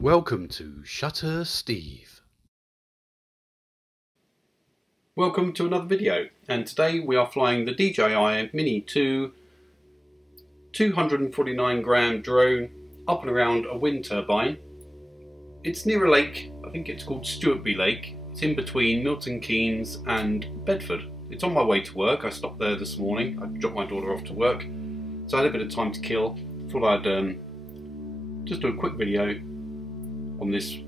Welcome to Shutter Steve. Welcome to another video, and today we are flying the DJI Mini 2 249 gram drone up and around a wind turbine. It's near a lake, I think it's called Stuartby Lake. It's in between Milton Keynes and Bedford. It's on my way to work. I stopped there this morning. I dropped my daughter off to work, so I had a bit of time to kill. Thought I'd just do a quick video on this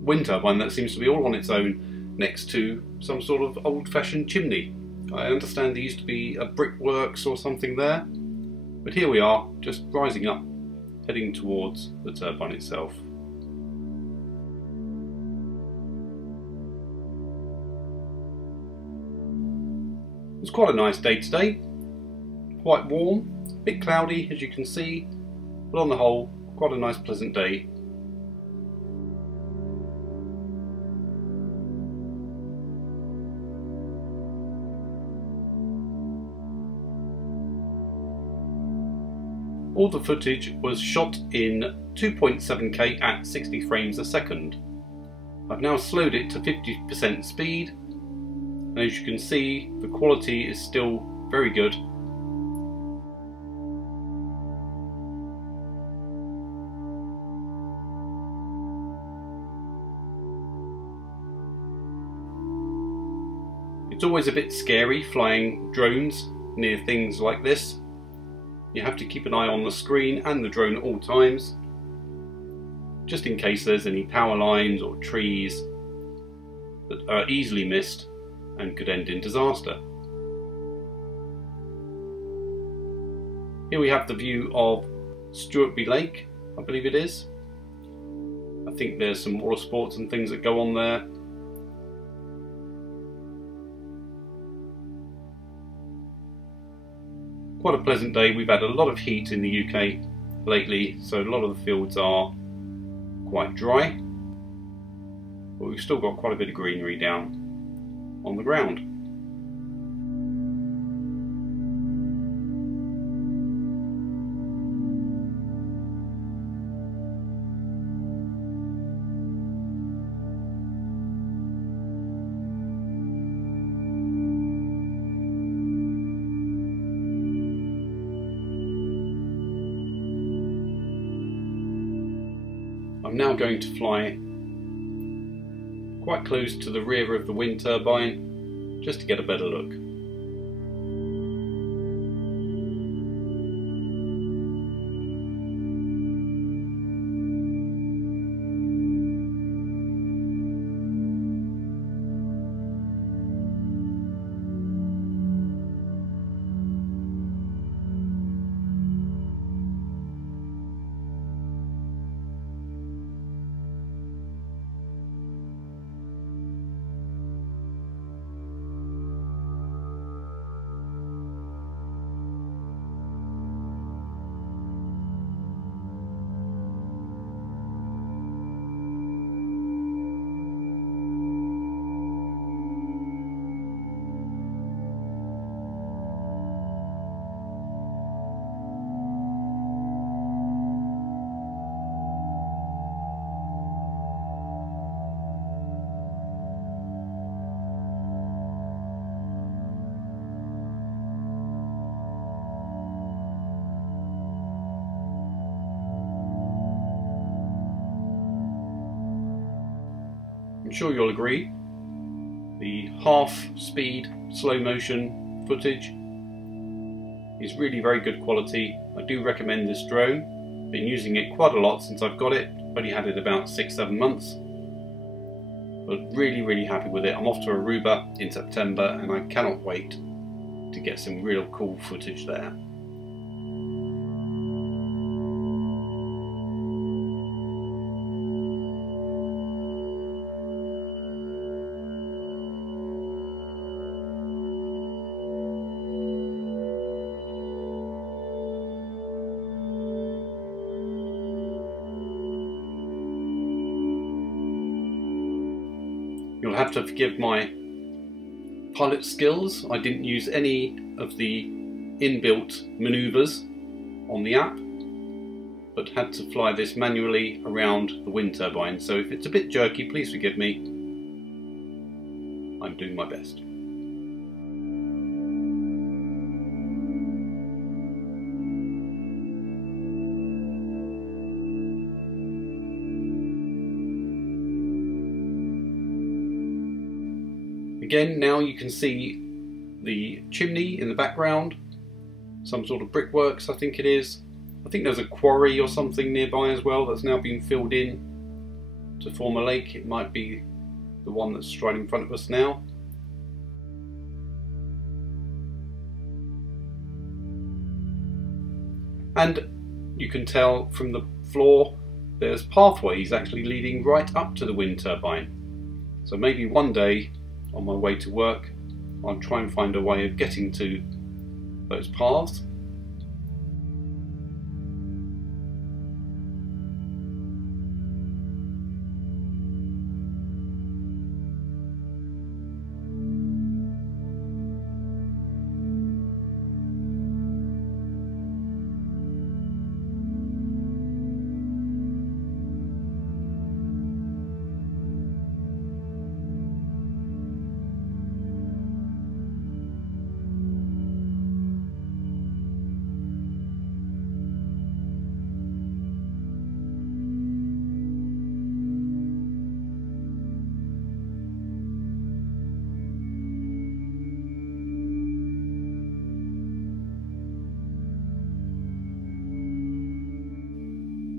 wind turbine that seems to be all on its own next to some sort of old-fashioned chimney. I understand there used to be a brickworks or something there, but here we are, just rising up, heading towards the turbine itself. It's quite a nice day today, quite warm, a bit cloudy as you can see, but on the whole, quite a nice pleasant day. All the footage was shot in 2.7K at 60 frames a second. I've now slowed it to 50% speed, and as you can see, the quality is still very good. It's always a bit scary flying drones near things like this. You have to keep an eye on the screen and the drone at all times, just in case there's any power lines or trees that are easily missed and could end in disaster. Here we have the view of Stuartby Lake, I believe it is. I think there's some water sports and things that go on there. Quite a pleasant day. We've had a lot of heat in the UK lately, so a lot of the fields are quite dry, but we've still got quite a bit of greenery down on the ground. I'm now going to fly quite close to the rear of the wind turbine just to get a better look. I'm sure you'll agree, the half-speed slow motion footage is really very good quality. I do recommend this drone. Been using it quite a lot since I've got it. Only had it about 6-7 months, but really happy with it. I'm off to Aruba in September and I cannot wait to get some real cool footage there. You'll have to forgive my pilot skills. I didn't use any of the inbuilt maneuvers on the app, but had to fly this manually around the wind turbine, so if it's a bit jerky, please forgive me. I'm doing my best. Again, now you can see the chimney in the background, some sort of brickworks I think it is. I think there's a quarry or something nearby as well that's now been filled in to form a lake. It might be the one that's right in front of us now. And you can tell from the floor there's pathways actually leading right up to the wind turbine. So maybe one day on my way to work I'll try and find a way of getting to those paths.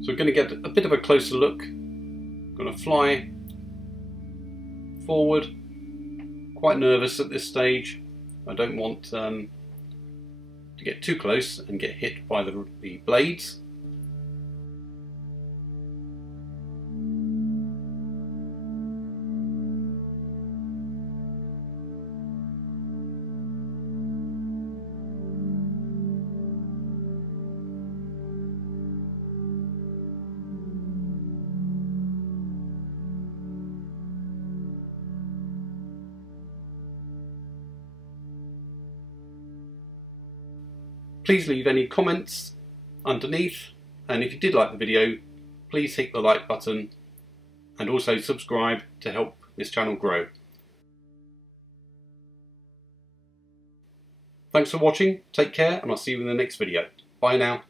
So we're going to get a bit of a closer look. I'm going to fly forward. Quite nervous at this stage. I don't want to get too close and get hit by the blades. Please leave any comments underneath, and if you did like the video, please hit the like button and also subscribe to help this channel grow. Thanks for watching, take care, and I'll see you in the next video. Bye now.